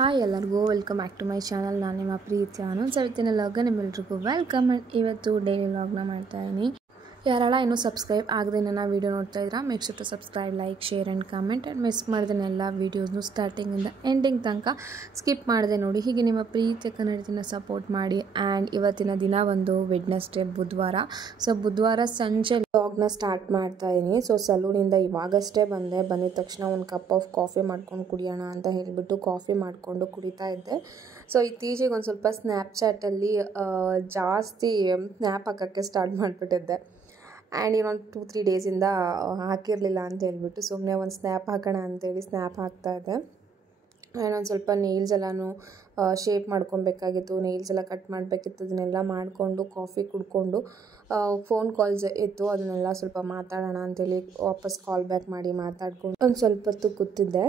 Hi ಎಲ್ಲರಿಗೂ welcome back to my channel. ನಾನು ನಿಮ್ಮ ಪ್ರೀತಿ ಸವಿತಿನ ಲಾಗ ನಿಮ್ಮೆಲ್ರಿಗೂ ವೆಲ್ಕಮ್. ಆ್ಯಂಡ್ ಇವತ್ತು ಡೈಲಿ ಲಾಗ್ನ ಮಾಡ್ತಾಯಿದ್ದೀನಿ. ಯಾರೆಲ್ಲ ಇನ್ನೂ ಸಬ್ಸ್ಕ್ರೈಬ್ ಆಗದೆ ನನ್ನ ವೀಡಿಯೋ ನೋಡ್ತಾ ಇದ್ದೀರಾ, make sure to subscribe, like, share and comment. And miss ಮಾಡಿದೆನೆಲ್ಲ ವೀಡಿಯೋಸ್ನು ಸ್ಟಾರ್ಟಿಂಗಿಂದ ಎಂಡಿಂಗ್ ತನಕ ಸ್ಕಿಪ್ ಮಾಡಿದೆ ನೋಡಿ. ಹೀಗೆ ನಿಮ್ಮ ಪ್ರೀತಿಯ ಕನ್ನಡದಿಂದ ಸಪೋರ್ಟ್ ಮಾಡಿ. ಆ್ಯಂಡ್ ಇವತ್ತಿನ ದಿನ ಒಂದು ವೆಡ್ನೆಸ್ಡೇ, ಬುಧವಾರ. ಸೊ ಬುಧವಾರ ಸಂಜೆ ಲಾಗ್ನ ಸ್ಟಾರ್ಟ್ ಮಾಡ್ತಾ ಇದ್ದೀನಿ. ಸೊ ಸಲೂನಿಂದ ಇವಾಗಷ್ಟೇ ಬಂದಿದ ತಕ್ಷಣ ಒಂದು ಕಪ್ ಆಫ್ ಕಾಫಿ ಮಾಡ್ಕೊಂಡು ಕುಡಿಯೋಣ ಅಂತ ಹೇಳಿಬಿಟ್ಟು ಕಾಫಿ ಮಾಡಿಕೊಂಡು ಕುಡಿತಾ ಇದ್ದೆ. ಸೊ ಇತ್ತೀಚೆಗೆ ಒಂದು ಸ್ವಲ್ಪ ಸ್ನ್ಯಾಪ್ಚಾಟಲ್ಲಿ ಜಾಸ್ತಿ ಸ್ನ್ಯಾಪ್ ಹಾಕೋಕ್ಕೆ ಸ್ಟಾರ್ಟ್ ಮಾಡಿಬಿಟ್ಟಿದ್ದೆ. ಆ್ಯಂಡ್ ಇನ್ನೊಂದು 2-3 ಡೇಸಿಂದ ಹಾಕಿರಲಿಲ್ಲ ಅಂತ ಹೇಳ್ಬಿಟ್ಟು ಸುಮ್ಮನೆ ಒಂದು ಸ್ನ್ಯಾಪ್ ಹಾಕೋಣ ಅಂತೇಳಿ ಸ್ನ್ಯಾಪ್ ಹಾಕ್ತಾಯಿದ್ದೆ. ಆ್ಯಂಡ್ ಒಂದು ಸ್ವಲ್ಪ ನೇಲ್ಸ್ ಎಲ್ಲನೂ ಶೇಪ್ ಮಾಡ್ಕೊಬೇಕಾಗಿತ್ತು, ನೇಲ್ಸ್ ಎಲ್ಲ ಕಟ್ ಮಾಡಬೇಕಿತ್ತು. ಅದನ್ನೆಲ್ಲ ಮಾಡಿಕೊಂಡು ಕಾಫಿ ಕುಡ್ಕೊಂಡು ಫೋನ್ ಕಾಲ್ಸ್ ಇತ್ತು, ಅದನ್ನೆಲ್ಲ ಸ್ವಲ್ಪ ಮಾತಾಡೋಣ ಅಂತೇಳಿ ವಾಪಸ್ ಕಾಲ್ ಬ್ಯಾಕ್ ಮಾಡಿ ಮಾತಾಡ್ಕೊಂಡು ಒಂದು ಸ್ವಲ್ಪ ಹೊತ್ತು ಕೂತಿದ್ದೆ.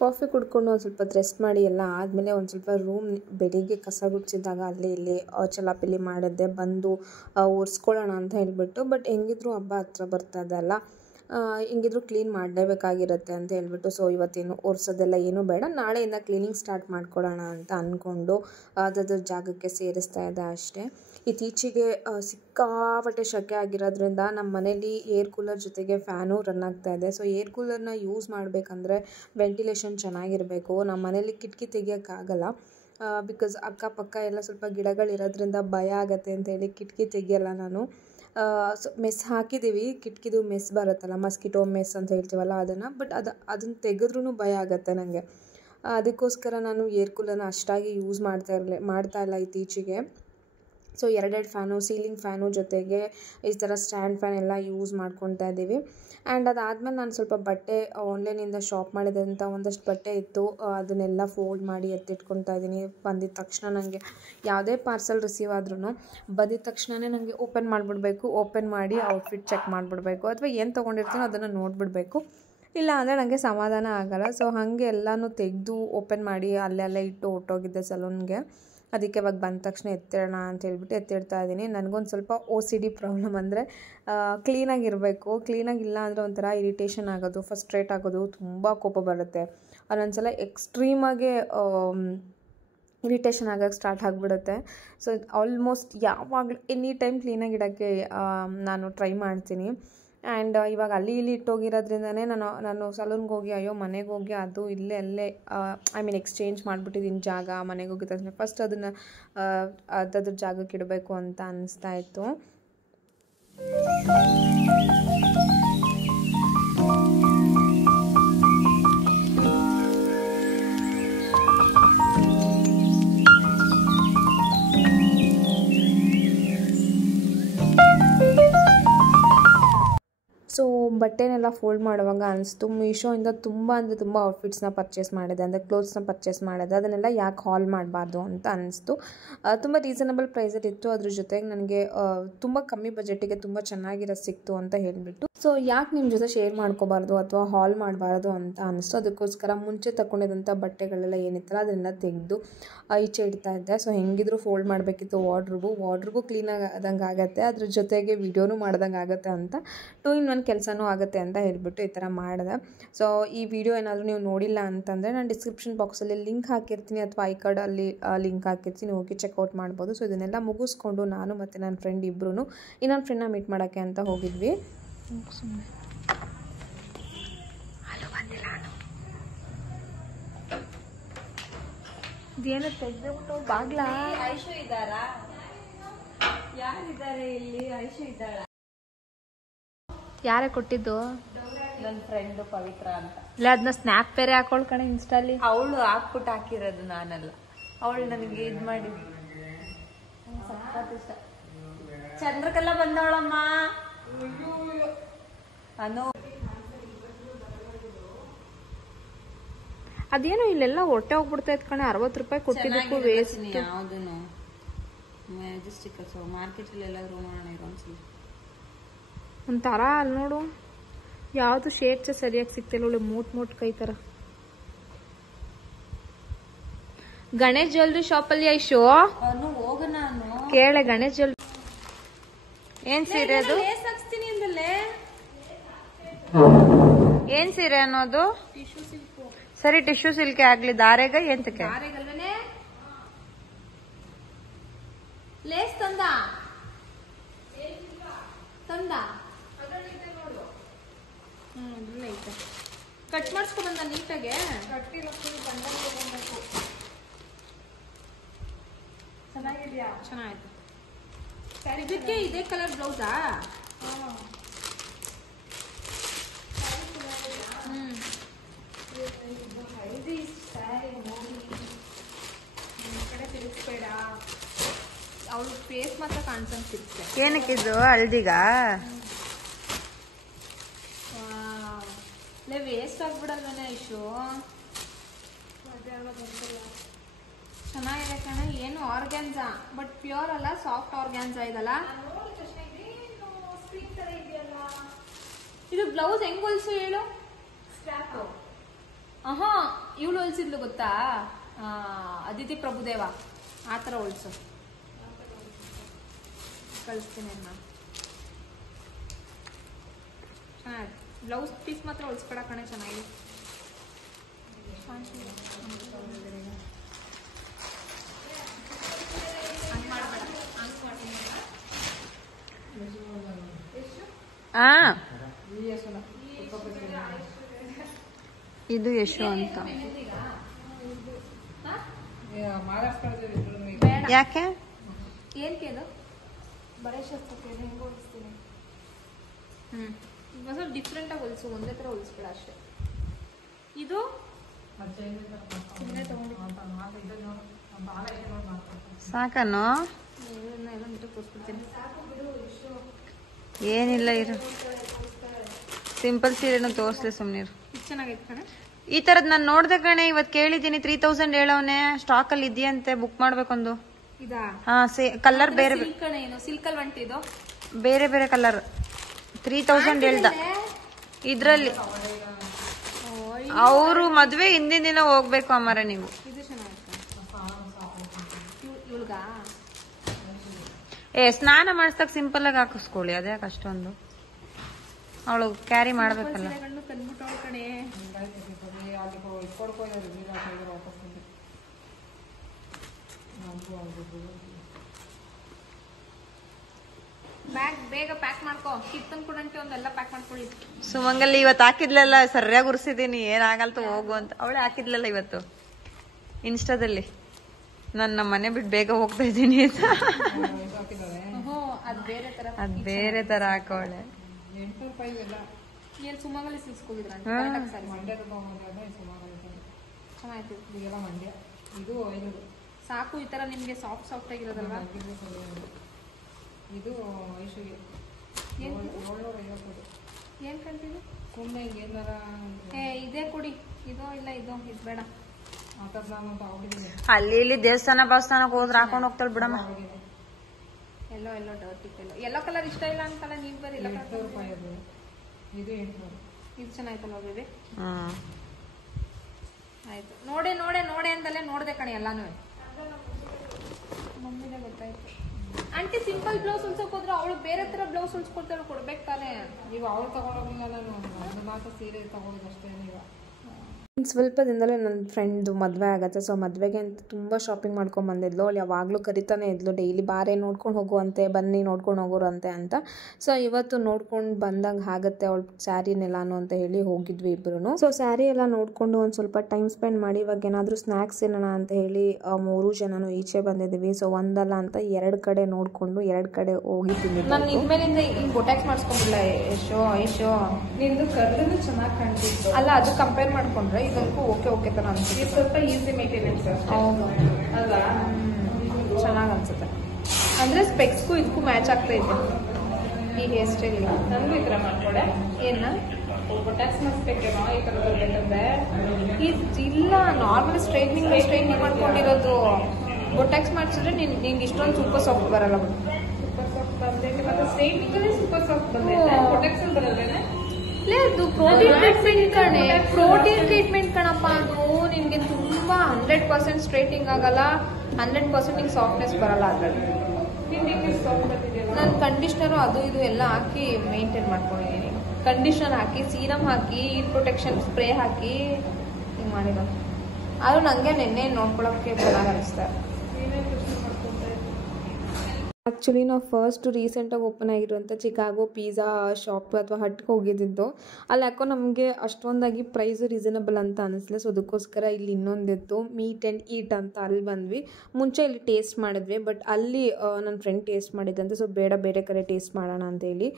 ಕಾಫಿ ಕುಡ್ಕೊಂಡು ಒಂದು ಸ್ವಲ್ಪ ರೆಸ್ಟ್ ಮಾಡಿ ಎಲ್ಲ ಆದಮೇಲೆ ಒಂದು ಸ್ವಲ್ಪ ರೂಮ್ ಬೆಳಿಗ್ಗೆ ಕಸ ಗುಡಿಸಿದಾಗ ಅಲ್ಲಿ ಇಲ್ಲಿ ಚಲಾಪಿಲಿ ಮಾಡಿದ್ದೆ, ಬಂದು ಒರೆಸ್ಕೊಳ್ಳೋಣ ಅಂತ ಹೇಳಿಬಿಟ್ಟು. ಬಟ್ ಹೆಂಗಿದ್ರು ಹಬ್ಬ ಹತ್ರ ಬರ್ತಾ ಇದೆ ಅಲ್ಲ, ಹೆಂಗಿದ್ರು ಕ್ಲೀನ್ ಮಾಡಲೇಬೇಕಾಗಿರುತ್ತೆ ಅಂತ ಹೇಳ್ಬಿಟ್ಟು ಸೊ ಇವತ್ತೇನು ಒರೆಸೋದೆಲ್ಲ ಏನೂ ಬೇಡ, ನಾಳೆಯಿಂದ ಕ್ಲೀನಿಂಗ್ ಸ್ಟಾರ್ಟ್ ಮಾಡ್ಕೊಳ್ಳೋಣ ಅಂತ ಅಂದ್ಕೊಂಡು ಅದ್ರ ಜಾಗಕ್ಕೆ ಸೇರಿಸ್ತಾ ಇದ್ದೆ ಅಷ್ಟೇ. ಇತ್ತೀಚೆಗೆ ಸಿಕ್ಕಾಪಟ್ಟೆ ಶೆಕೆ ಆಗಿರೋದ್ರಿಂದ ನಮ್ಮ ಮನೇಲಿ ಏರ್ ಕೂಲರ್ ಜೊತೆಗೆ ಫ್ಯಾನು ರನ್ ಆಗ್ತಾ ಇದೆ. ಸೊ ಏರ್ ಕೂಲರ್ನ ಯೂಸ್ ಮಾಡಬೇಕಂದ್ರೆ ವೆಂಟಿಲೇಷನ್ ಚೆನ್ನಾಗಿರಬೇಕು. ನಮ್ಮ ಮನೇಲಿ ಕಿಟಕಿ ತೆಗಿಯೋಕ್ಕಾಗಲ್ಲ, ಬಿಕಾಸ್ ಅಕ್ಕಪಕ್ಕ ಎಲ್ಲ ಸ್ವಲ್ಪ ಗಿಡಗಳಿರೋದ್ರಿಂದ ಭಯ ಆಗುತ್ತೆ ಅಂತೇಳಿ ಕಿಟಕಿ ತೆಗಿಯಲ್ಲ ನಾನು. ಸೊ ಮೆಸ್ ಹಾಕಿದ್ದೀವಿ, ಕಿಟಕಿದು ಮೆಸ್ ಬರುತ್ತಲ್ಲ, ಮಸ್ಕಿಟೋ ಮೆಸ್ ಅಂತ ಹೇಳ್ತೀವಲ್ಲ ಅದನ್ನು. ಬಟ್ ಅದನ್ನು ತೆಗೆದ್ರೂ ಭಯ ಆಗುತ್ತೆ ನನಗೆ. ಅದಕ್ಕೋಸ್ಕರ ನಾನು ಏರ್ ಕೂಲರ್ನ ಅಷ್ಟಾಗಿ ಯೂಸ್ ಮಾಡ್ತಾ ಇಲ್ಲ ಇತ್ತೀಚೆಗೆ. ಸೊ 2 ಫ್ಯಾನು, ಸೀಲಿಂಗ್ ಫ್ಯಾನು ಜೊತೆಗೆ ಈ ಥರ ಸ್ಟ್ಯಾಂಡ್ ಫ್ಯಾನ್ ಎಲ್ಲ ಯೂಸ್ ಮಾಡ್ಕೊತಾ ಇದ್ದೀವಿ. ಆ್ಯಂಡ್ ಅದಾದಮೇಲೆ ನಾನು ಸ್ವಲ್ಪ ಬಟ್ಟೆ ಆನ್ಲೈನಿಂದ ಶಾಪ್ ಮಾಡಿದಂಥ ಒಂದಷ್ಟು ಬಟ್ಟೆ ಇತ್ತು, ಅದನ್ನೆಲ್ಲ ಫೋಲ್ಡ್ ಮಾಡಿ ಎತ್ತಿಟ್ಕೊತಾ ಇದ್ದೀನಿ. ಬಂದಿದ ತಕ್ಷಣ ನನಗೆ ಯಾವುದೇ ಪಾರ್ಸಲ್ ರಿಸೀವ್ ಆದ್ರೂ ಬಂದಿದ ತಕ್ಷಣವೇ ನನಗೆ ಓಪನ್ ಮಾಡಿಬಿಡ್ಬೇಕು, ಓಪನ್ ಮಾಡಿ ಔಟ್ಫಿಟ್ ಚೆಕ್ ಮಾಡಿಬಿಡ್ಬೇಕು, ಅಥವಾ ಏನು ತೊಗೊಂಡಿರ್ತೀನೋ ಅದನ್ನು ನೋಡಿಬಿಡ್ಬೇಕು. ಇಲ್ಲ ಅಂದರೆ ನನಗೆ ಸಮಾಧಾನ ಆಗೋಲ್ಲ. ಸೊ ಹಾಗೆ ಎಲ್ಲನೂ ತೆಗೆದು ಓಪನ್ ಮಾಡಿ ಅಲ್ಲೆಲ್ಲ ಇಟ್ಟು ಹೊಟ್ಟೋಗಿದ್ದೆ ಸಲೂನ್ಗೆ. ಅದಕ್ಕೆ ಇವಾಗ ಬಂದ ತಕ್ಷಣ ಎತ್ತಿಡೋಣ ಅಂತ ಹೇಳ್ಬಿಟ್ಟು ಎತ್ತಿಡ್ತಾ ಇದ್ದೀನಿ. ನನಗೊಂದು ಸ್ವಲ್ಪ OCD ಪ್ರಾಬ್ಲಮ್, ಅಂದರೆ ಕ್ಲೀನಾಗಿರಬೇಕು. ಕ್ಲೀನಾಗಿಲ್ಲ ಅಂದರೆ ಒಂಥರ ಇರಿಟೇಷನ್ ಆಗೋದು, ಫ್ರಸ್ಟ್ರೇಟ್ ಆಗೋದು, ತುಂಬ ಕೋಪ ಬರುತ್ತೆ. ಅದೊಂದ್ಸಲ ಎಕ್ಸ್ಟ್ರೀಮಾಗೆ ಇರಿಟೇಷನ್ ಆಗೋಕ್ಕೆ ಸ್ಟಾರ್ಟ್ ಆಗಿಬಿಡುತ್ತೆ. ಸೊ ಆಲ್ಮೋಸ್ಟ್ ಯಾವಾಗಲೂ ಎನಿ ಟೈಮ್ ಕ್ಲೀನಾಗಿಡೋಕ್ಕೆ ನಾನು ಟ್ರೈ ಮಾಡ್ತೀನಿ. ಆ್ಯಂಡ್ ಇವಾಗ ಅಲ್ಲಿ ಇಲ್ಲಿ ಇಟ್ಟೋಗಿರೋದ್ರಿಂದನೇ ನಾನು ಸಲೂನ್ಗೆ ಹೋಗಿ ಅಯ್ಯೋ ಮನೆಗೆ ಹೋಗಿ ಅದು ಅಲ್ಲೇ ಎಕ್ಸ್ಚೇಂಜ್ ಮಾಡಿಬಿಟ್ಟಿದ್ದೀನಿ ಜಾಗ. ಮನೆಗೆ ಹೋಗಿದ ತಕ್ಷಣ ಫಸ್ಟ್ ಅದನ್ನು ಅದ್ರ ಜಾಗಕ್ಕೆ ಇಡಬೇಕು ಅಂತ ಅನ್ನಿಸ್ತಾ ಇತ್ತು. ಸೊ ಬಟ್ಟೆನೆಲ್ಲ ಫೋಲ್ಡ್ ಮಾಡುವಾಗ ಅನಿಸ್ತು, ಮೀಶೋಯಿಂದ ತುಂಬ ಔಟ್ಫಿಟ್ಸ್ನ ಪರ್ಚೇಸ್ ಮಾಡಿದೆ, ಅಂದರೆ ಕ್ಲೋತ್ಸ್ನ ಪರ್ಚೇಸ್ ಮಾಡಿದೆ. ಅದನ್ನೆಲ್ಲ ಯಾಕೆ ಹಾಲ್ ಮಾಡಬಾರ್ದು ಅಂತ ಅನ್ನಿಸ್ತು. ತುಂಬ ರೀಸನಬಲ್ ಪ್ರೈಸಲ್ಲಿ ಇತ್ತು, ಅದ್ರ ಜೊತೆಗೆ ನನಗೆ ತುಂಬ ಕಮ್ಮಿ ಬಜೆಟಿಗೆ ತುಂಬ ಚೆನ್ನಾಗಿರೋ ಸಿಕ್ತು ಅಂತ ಹೇಳಿಬಿಟ್ಟು ಸೊ ಯಾಕೆ ನಿಮ್ಮ ಜೊತೆ ಶೇರ್ ಮಾಡ್ಕೋಬಾರ್ದು ಅಥವಾ ಹಾಲ್ ಮಾಡಬಾರ್ದು ಅಂತ ಅನ್ನಿಸ್ತು. ಅದಕ್ಕೋಸ್ಕರ ಮುಂಚೆ ತಗೊಂಡಿದ್ದಂಥ ಬಟ್ಟೆಗಳೆಲ್ಲ ಏನಿತ್ತಲ್ಲ ಅದನ್ನೆಲ್ಲ ತೆಗೆದು ಈಚೆ ಇಡ್ತಾ ಇದ್ದೆ. ಸೊ ಹೆಂಗಿದ್ರು ಫೋಲ್ಡ್ ಮಾಡಬೇಕಿತ್ತು ವಾರ್ಡ್ರೋಬು ಕ್ಲೀನಾಗಿ ಆದಂಗೆ ಆಗುತ್ತೆ, ಅದ್ರ ಜೊತೆಗೆ ವಿಡಿಯೋನೂ ಮಾಡ್ದಂಗೆ ಆಗುತ್ತೆ ಅಂತ 2 in 1 ಕೆಲಸನೂ ಆಗುತ್ತೆ ಅಂತ ಹೇಳ್ಬಿಟ್ಟು ಈ ಥರ ಮಾಡಿದೆ. ಸೊ ಈ ವಿಡಿಯೋ ಏನಾದರೂ ನೀವು ನೋಡಿಲ್ಲ ಅಂತಂದರೆ ನಾನು ಡಿಸ್ಕ್ರಿಪ್ಷನ್ ಬಾಕ್ಸಲ್ಲಿ ಲಿಂಕ್ ಹಾಕಿರ್ತೀನಿ, ಅಥವಾ ಐ ಕಾರ್ಡಲ್ಲಿ ಲಿಂಕ್ ಹಾಕಿರ್ತೀನಿ, ಹೋಗಿ ಚೆಕ್ಔಟ್ ಮಾಡ್ಬೋದು. ಸೊ ಇದನ್ನೆಲ್ಲ ಮುಗಿಸ್ಕೊಂಡು ನಾನು ಮತ್ತು ನನ್ನ ಫ್ರೆಂಡ್ ಇಬ್ಬರೂ ಇನ್ನೊಂದು ಫ್ರೆಂಡ್ನ ಮೀಟ್ ಮಾಡೋಕ್ಕೆ ಅಂತ ಹೋಗಿದ್ವಿ. ಇದೇನೋ ತೆಗೆದ್ಬಿಟ್ಟು ಬಾಗ್ಲ ಐಶು ಇದ್ದಾರಾ? ಯಾರಿದ್ದಾರೆ ಇಲ್ಲಿ? ಐಶು ಇದ್ದಾಳ? ಯಾರೇ ಕೊಟ್ಟಿದ್ದು? ನನ್ನ ಫ್ರೆಂಡ್ ಪವಿತ್ರ ಅಂತ. ಇಲ್ಲ ಅದನ್ನ ಸ್ನ್ಯಾಪ್ ಬೇರೆ ಹಾಕೊಳ್ ಕಣೆ ಇನ್ಸ್ಟಾಲಿ. ಅವಳು ಹಾಕ್ಬಿಟ್ಟು ಹಾಕಿರೋದು, ನಾನಲ್ಲ. ಅವಳು ನನಗೆ ಇದು ಮಾಡಿ ಸಖತ್ ಇಷ್ಟ. ಚಂದ್ರಕಲ್ಲ ಬಂದವಳಮ್ಮ. ಅನು ಅದೇನೋ ಇಲ್ಲೆಲ್ಲ ಹೊಟ್ಟೆ ಹೋಗ್ಬಿಡ್ತೈತ್ ಕಣೆ. 60 ರೂಪಾಯಿ ಕೊಟ್ಟಿದ್ದಕ್ಕೂ ವೇಸ್ಟ್. ಯಾವ್ದನು ಮೆಜೆಸ್ಟಿಕ್ ಮಾರ್ಕೆಟ್ ಅಲ್ಲಿ ಎಲ್ಲಾದ್ರೂ ಮಾಡೋಣ ಇರೋನ್ಸಲಿ. ಒಂಥರ ಅಲ್ಲಿ ನೋಡು ಯಾವ್ದು ಶೇಪ್ ಸರಿಯಾಗಿ ಸಿಗ್ತಿಲ್ಲ. ಒಳ್ಳೆ ಮೂಟ್ ಕೈ ತರ. ಗಣೇಶ್ ಜ್ಯುವೆಲ್ರಿ ಶಾಪ್ ಅಲ್ಲಿ ಐಶೋ ಹೋಗೋಣ. ಕೇಳೆ ಗಣೇಶ್ ಜ್ಯುವೆಲ್ರಿ ಏನ್ ಸೀರೆ ಅದು? ಏನ್ ಸೀರೆ ಅನ್ನೋದು? ಸರಿ ಟಿಶ್ಯೂ ಸಿಲ್ಕ್ ಆಗ್ಲಿ. ದಾರೆಗ ಎಂತಕ್ಕೆ? ಲೇಸ್ ತಂದ ಕಟ್ ಮಾಡಿಸ್ಕೊ ಬಂದ ನೀಟಾಗೆ. ಚೆನ್ನಾಗಿದ್ಯಾ? ಚೆನ್ನಾಯ್ತು. ಇದಕ್ಕೆ ಇದೇ ಕಲರ್ ಬ್ಲೌಸಾ? ತಿರುಗಿಸ್ಬೇಡ, ಅವಳು ಫೇಸ್ ಮಾತ್ರ ಕಾಣಿಸಂಗ್ ತಿರುಗಿಸ್ತೆ. ಏನಕ್ಕಿದ್ದು ಹಲ್ದಿಗ? ವೇಸ್ಟ್ ಆಗ್ಬಿಡಲ್ವೇನೆ ಇಶು. ಚೆನ್ನಾಗಿದೆ ಕಣ. ಏನು ಆರ್ಗ್ಯಾನ್ಸಾ, ಬಟ್ ಪ್ಯೂರ್ ಅಲ್ಲ, ಸಾಫ್ಟ್ ಆರ್ಗ್ಯಾನ್ಸಾ ಇದಲ್ಲ. ಇದು ಬ್ಲೌಸ್ ಹೆಂಗ್ ಹೊಲ್ಸು ಹೇಳು? ಇವಳು ಹೊಲ್ಸಿದ್ಲು ಗೊತ್ತಾ, ಅದಿತಿ ಪ್ರಭುದೇವ. ಆ ಥರ ಹೊಲ್ಸು. ಕಳಿಸ್ತೀನಿ ಅಮ್ಮ. ಚೆನ್ನಾಗಿ ಬ್ಲೌಸ್ ಪೀಸ್ ಮಾತ್ರ ಹೊಲ್ಸ್ಬೇಡ ಕಣೆ. ಚೆನ್ನಾಗಿದೆ. ಇದು ಯಶು ಅಂತ. ಯಾಕೆ? ಏನ್ ಕೇಳು? ಬಳೆ ಶಾಸ್ತ್ರಕ್ಕೆ ಹೆಂಗೆ ಹೊಲಿಸ್ತೀನಿ. ಸ್ವಲ್ಪ ಡಿಫ್ರೆಂಟ್ ಆಗಿ ಹೊಲಿಸು, ಒಂದೇ ತರ ಹೊಲಿಸ್ಬೇಡ ಅಷ್ಟೇ. ಇದು ಸಾಕನು? ಏನಿಲ್ಲ ಇರು. ಸಿಂಪಲ್ ಸೀರೆನು ತೋರ್ಸ್ಲಿ ಸುಮ್ನಿರು. ಚೆನ್ನಾಗೈತೆ ಕಣೆ. ಈ ತರದ್ ನಾನು ನೋಡ್ದೆ ಕಣೆ. ಇವತ್ ಕೇಳಿದೀನಿ 3000 ಹೇಳವನೆ. ಸ್ಟಾಕ್ ಅಲ್ಲಿ ಇದೆಯಂತೆ, ಬುಕ್ ಮಾಡ್ಬೇಕೊಂದು. ಕಲರ್ ಬೇರೆ ಸಿಲ್ಕ್ ಅಲ್ಲಿ ಹೊಂಟಿದ್ದು ಬೇರೆ ಬೇರೆ ಕಲರ್. 3000 ಹೇಳ್ದ ಇದ್ರಲ್ಲಿ. ಅವರು ಮದ್ವೆ ಹಿಂದಿನ ದಿನ ಹೋಗ್ಬೇಕು ಅಮ್ಮರ ನೀವು. ಸ್ನಾನ ಮಾಡಿಸ್ದಾಗ ಸಿಂಪಲ್ ಆಗಿ ಹಾಕಿಸ್ಕೊಳ್ಳಿ. ಅದ್ಯಾಕೆ ಅಷ್ಟೊಂದು ಅವಳು ಕ್ಯಾರಿ ಮಾಡ್ಬೇಕಲ್ಲ. ಬ್ಯಾಗ್ ಬೇಗ ಪ್ಯಾಕ್ ಮಾಡ್ಕೋ. ಕಿತ್ತನ್ ಕೊಡಂತೆ ಒಂದೆಲ್ಲ ಪ್ಯಾಕ್ ಮಾಡ್ಕೊಳ್ಳಿ. ಸುಮಂಗಲ್ಲಿ ಇವತ್ತು ಹಾಕಿದ್ಲಲ್ಲ, ಸರಿಯಾಗಿ ಉರ್ಸಿದೀನಿ, ಏನಾಗಲ್ತು ಹೋಗು ಅಂತ. ಅವಳೆ ಹಾಕಿದ್ಲಲ್ಲ ಇವತ್ತು ಇನ್ಸ್ಟಾದಲ್ಲಿ, ನನ್ನ ಮನೆ ಬಿಟ್ಟು ಬೇಗ ಹೋಗ್ತಾ ಇದ್ದೀನಿ ಅಂತ. ಅದ್ ಬೇರೆ ತರ ಹಾಕೋಳೆ. ಸುಮಂಗಲಿ ಸಿಲ್ಸ್ಕೋಗಿದ್ರ ಸಾಕು. ಈ ತರ ನಿಮ್ಗೆ ಸಾಫ್ಟ್ ಸಾಫ್ಟ್ ಆಗಿರೋದಲ್ವಾ? ಇದು ಐಶುಗೆ ಏನ್ ಕಂತಿದ್ದು? ಸುಮ್ಮನೆ ಏನಾರ ಇದೇ ಕೊಡಿ. ಇದು ಇಲ್ಲ, ಇದು ಬೇಡ. ಅಲ್ಲಿ ಇಲ್ಲಿ ದೇವಸ್ಥಾನ ಭಾವಸ್ಥಾನಕ್ಕೆ ಹೋದ್ರೆ ಹಾಕೊಂಡ್ ಹೋಗ್ತಾಳ ಬಿಡಮ್ಮ. ಎಲ್ಲೋ ಡರ್ಟಿ ಎಲ್ಲೋ ಕಲರ್ ಇಷ್ಟ ಇಲ್ಲ ಅಂತಲ್ಲ ನೀವ್ ಬರೀ. ಇದು 800. ಇದು ಚೆನ್ನಾಯ್ತಲ್ವ ಬೇಬಿ? ಆಯ್ತು. ನೋಡೆ ಅಂತಲೇ ನೋಡ್ದೆ ಕಣೆ ಎಲ್ಲಾನು. ಮಮ್ಮಿನೇ ಗೊತ್ತಾಯ್ತು. ಆಂಟಿ ಸಿಂಪಲ್ ಬ್ಲೌಸ್ ಹೊಲ್ಸಕ್ ಹೋದ್ರೆ ಅವಳು ಬೇರೆ ತರ ಬ್ಲೌಸ್ ಹೊಲ್ಸ್ಕೊಡ್ತಾಳೆ, ಕೊಡ್ಬೇಕು ತಾನೆ. ನೀವು ಅವಳು ತಗೊಂಡೋಗಿಲ್ಲ, ನಾನು ಮಾತ್ರ ಸೀರೆ ತಗೊಳ್ಳೋದು ಅಷ್ಟೇ. ನೀವು ಸ್ವಲ್ಪ ದಿನದಲ್ಲೇ ನನ್ನ ಫ್ರೆಂಡ್ದು ಮದುವೆ ಆಗುತ್ತೆ. ಸೊ ಮದುವೆಗೆ ಅಂತ ತುಂಬ ಶಾಪಿಂಗ್ ಮಾಡ್ಕೊಂಡು ಬಂದಿದ್ಲು. ಅವಳು ಯಾವಾಗಲೂ ಕರಿತಾನೆ ಇದ್ಲು, ಡೈಲಿ ಬಾರೆ ನೋಡ್ಕೊಂಡು ಹೋಗುವಂತೆ, ಬನ್ನಿ ನೋಡ್ಕೊಂಡು ಹೋಗೋರಂತೆ ಅಂತ. ಸೊ ಇವತ್ತು ನೋಡ್ಕೊಂಡು ಬಂದಂಗೆ ಆಗುತ್ತೆ ಅವಳು ಸ್ಯಾರಿನೆಲ್ಲಾನು ಅಂತ ಹೇಳಿ ಹೋಗಿದ್ವಿ ಇಬ್ಬರು. ಸೊ ಸ್ಯಾರಿ ಎಲ್ಲ ನೋಡಿಕೊಂಡು ಒಂದು ಸ್ವಲ್ಪ ಟೈಮ್ ಸ್ಪೆಂಡ್ ಮಾಡಿ ಇವಾಗ ಏನಾದರೂ ಸ್ನ್ಯಾಕ್ಸ್ ಏನೋಣ ಅಂತ ಹೇಳಿ 3 ಜನನು ಈಚೆ ಬಂದಿದ್ದೀವಿ. ಸೊ ಒಂದಲ್ಲ ಅಂತ 2 ಕಡೆ ನೋಡಿಕೊಂಡು 2 ಕಡೆ ಹೋಗಿದ್ದೀನಿ. ನಾನು ಇನ್ಮೇಲಿಂದ ಹಿಂಗೆ ಗೊಟ್ಯಾಕ್ಸ್ ಮಾಡಿಸ್ಕೊಂಡಿಲ್ಲ. ಐಶೋ ನಿಂದು ಕರ್ದೂ ಚೆನ್ನಾಗಿ ಕಾಣ್ತಿತ್ತು ಅಲ್ಲ, ಅದು ಕಂಪೇರ್ ಮಾಡ್ಕೊಂಡ್ರೆ ಇದಕ್ಕೂ ಓಕೆ ತರ ಅನ್ಸುತ್ತೆ. ಸ್ವಲ್ಪ ಈಸಿ ಮೇಂಟೆನೆನ್ಸ್. ಹೌದು ಅಲ್ಲ, ಚೆನ್ನಾಗಿ ಅನ್ಸುತ್ತೆ. ಅಂದರೆ ಸ್ಪೆಕ್ಸ್ಗೂ ಇದಕ್ಕೂ ಮ್ಯಾಚ್ ಆಗ್ತಾ ಇದೆ ಈ ಹೇರ್ ಸ್ಟೈಲ್. ನನಗೂ ಈ ಥರ ಮಾಡ್ಕೊಡೆ. ಏನ ಬೊಟ್ಯಾಕ್ಸ್ ಮಾಡಿಸ್ಬೇಕೇನೋ ಈ ಥರ ಬರ್ಬೇಕಂದ್ರೆ. ಇಲ್ಲ, ನಾರ್ಮಲ್ ಸ್ಟ್ರೈಟ್ನಿಂಗ್ ಮಾಡ್ಕೊಂಡಿರೋದು. ಬೊಟ್ಯಾಕ್ಸ್ ಮಾಡಿಸಿದ್ರೆ ನಿಂಗೆ ಇಷ್ಟೊಂದು ಸೂಪರ್ ಸಾಫ್ಟ್ ಬರಲ್ಲ. ಸೂಪರ್ ಸಾಫ್ಟ್ ಬಂದೈತೆ, ಮತ್ತೆ ಸ್ಟ್ರೈಟ್ನಿಂಗಲ್ಲಿ ಸೂಪರ್ ಸಾಫ್ಟ್ ಬಂದೈತೆ. ಬೊಟ್ಯಾಕ್ಸಲ್ಲಿ ಬರಲ್ಲೇನೆ? ಅದು ಪ್ರೋಟೀನ್ ಟ್ರೀಟ್ಮೆಂಟ್ ಕಣೆ, ಪ್ರೋಟೀನ್ ಟ್ರೀಟ್ಮೆಂಟ್ ಕಣಪ್ಪ. ಅದು ನಿನಗೆ ತುಂಬ 100% ಸ್ಟ್ರೈಟಿಂಗ್ ಆಗಲ್ಲ, 100% ನಿಂಗೆ ಸಾಫ್ಟ್ನೆಸ್ ಬರಲ್ಲ. ಅದರಲ್ಲಿ ನಿಂಗೆ ಸಾಫ್ಟ್ ಬರ್ತಿದೆಯಲ್ಲ. ನಾನು ಕಂಡೀಷ್ನರು ಅದು ಇದು ಎಲ್ಲ ಹಾಕಿ ಮೇಂಟೈನ್ ಮಾಡ್ಕೊಂಡಿದ್ದೀನಿ. ಕಂಡೀಷ್ನರ್ ಹಾಕಿ, ಸೀರಮ್ ಹಾಕಿ, ಹೀಟ್ ಪ್ರೊಟೆಕ್ಷನ್ ಸ್ಪ್ರೇ ಹಾಕಿ ಹಿಂಗೆ ಮಾಡಿರೋದು. ಆದರೂ ನನಗೆ ನೆನ್ನೆ ನೋಡ್ಕೊಳ್ಳೋಕ್ಕೆ ಚೆನ್ನಾಗಿ ಅನಿಸ್ತಾ. ನೀವೇ ಖುಷಿ ಮಾಡ್ಕೊತಾ ಇದ್ದೀವಿ. ಆ್ಯಕ್ಚುಲಿ ನಾವು ಫಸ್ಟ್ ರೀಸೆಂಟಾಗಿ ಓಪನ್ ಆಗಿರುವಂಥ ಚಿಕಾಗೋ ಪಿಜ್ಜಾ ಶಾಪ್ ಅಥವಾ ಹಟ್ಗೆ ಹೋಗಿದ್ದಿದ್ದು. ಅಲ್ಲಿ ಯಾಕೋ ನಮಗೆ ಅಷ್ಟೊಂದಾಗಿ ಪ್ರೈಸು ರೀಸನಬಲ್ ಅಂತ ಅನ್ನಿಸ್ಲಿಲ್ಲ. ಸೊ ಅದಕ್ಕೋಸ್ಕರ ಇಲ್ಲಿ ಇನ್ನೊಂದಿತ್ತು ಮೀಟ್ ಆ್ಯಂಡ್ ಈಟ್ ಅಂತ, ಅಲ್ಲಿ ಬಂದ್ವಿ. ಮುಂಚೆ ಇಲ್ಲಿ ಟೇಸ್ಟ್ ಮಾಡಿದ್ವಿ, ಬಟ್ ಅಲ್ಲಿ ನನ್ನ ಫ್ರೆಂಡ್ ಟೇಸ್ಟ್ ಮಾಡಿದ್ದಂತೆ, ಸೊ ಬೇರೆ ಕಡೆ ಟೇಸ್ಟ್ ಮಾಡೋಣ ಅಂತೇಳಿ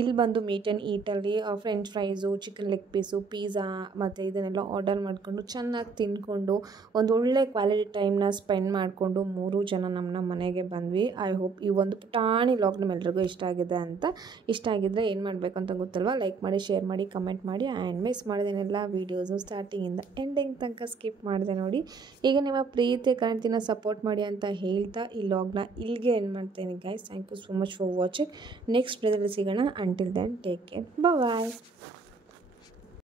ಇಲ್ಲಿ ಬಂದು ಮೀಟ್ ಆ್ಯಂಡ್ ಈಟಲ್ಲಿ French fries, chicken leg piece, pizza ಮತ್ತು ಇದನ್ನೆಲ್ಲ ಆರ್ಡರ್ ಮಾಡಿಕೊಂಡು ಚೆನ್ನಾಗಿ ತಿಂದ್ಕೊಂಡು ಒಂದು ಒಳ್ಳೆ ಕ್ವಾಲಿಟಿ ಟೈಮ್ನ ಸ್ಪೆಂಡ್ ಮಾಡಿಕೊಂಡು 3 ಜನ ನಮ್ಮ ಮನೆಗೆ ಬಂದ್ವಿ. ಐ ಹೋಪ್ ಈ ಒಂದು ಪುಟಾಣಿ ವ್ಲಾಗ್ ನಿಮ್ಮೆಲ್ರಿಗೂ ಇಷ್ಟ ಆಗಿದೆ ಅಂತ. ಇಷ್ಟ ಆಗಿದ್ದರೆ ಏನು ಮಾಡಬೇಕು ಅಂತ ಗೊತ್ತಲ್ವ, ಲೈಕ್ ಮಾಡಿ, ಶೇರ್ ಮಾಡಿ, ಕಮೆಂಟ್ ಮಾಡಿ. ಆ್ಯಂಡ್ ಮಿಸ್ ಮಾಡಿದೇನೆಲ್ಲ ವೀಡಿಯೋಸು ಸ್ಟಾರ್ಟಿಂಗಿಂದ ಎಂಡಿಂಗ್ ತನಕ ಸ್ಕಿಪ್ ಮಾಡಿದೆ ನೋಡಿ. ಈಗ ನಿಮ್ಮ ಪ್ರೀತಿ ಕಾಣ್ತಿನ ಸಪೋರ್ಟ್ ಮಾಡಿ ಅಂತ ಹೇಳ್ತಾ ಈ ವ್ಲಾಗ್ನ ಇಲ್ಲಿಗೆ ಎಂಡ್ ಮಾಡ್ತೇನೆ guys. Thank you so much for watching. Next ವಿಡಿಯೋದಲ್ಲಿ ಸಿಗೋಣ. ಅಂಟಿಲ್ ದೆನ್ ಟೇಕ್ ಕೇರ್, ಬಾಯ್.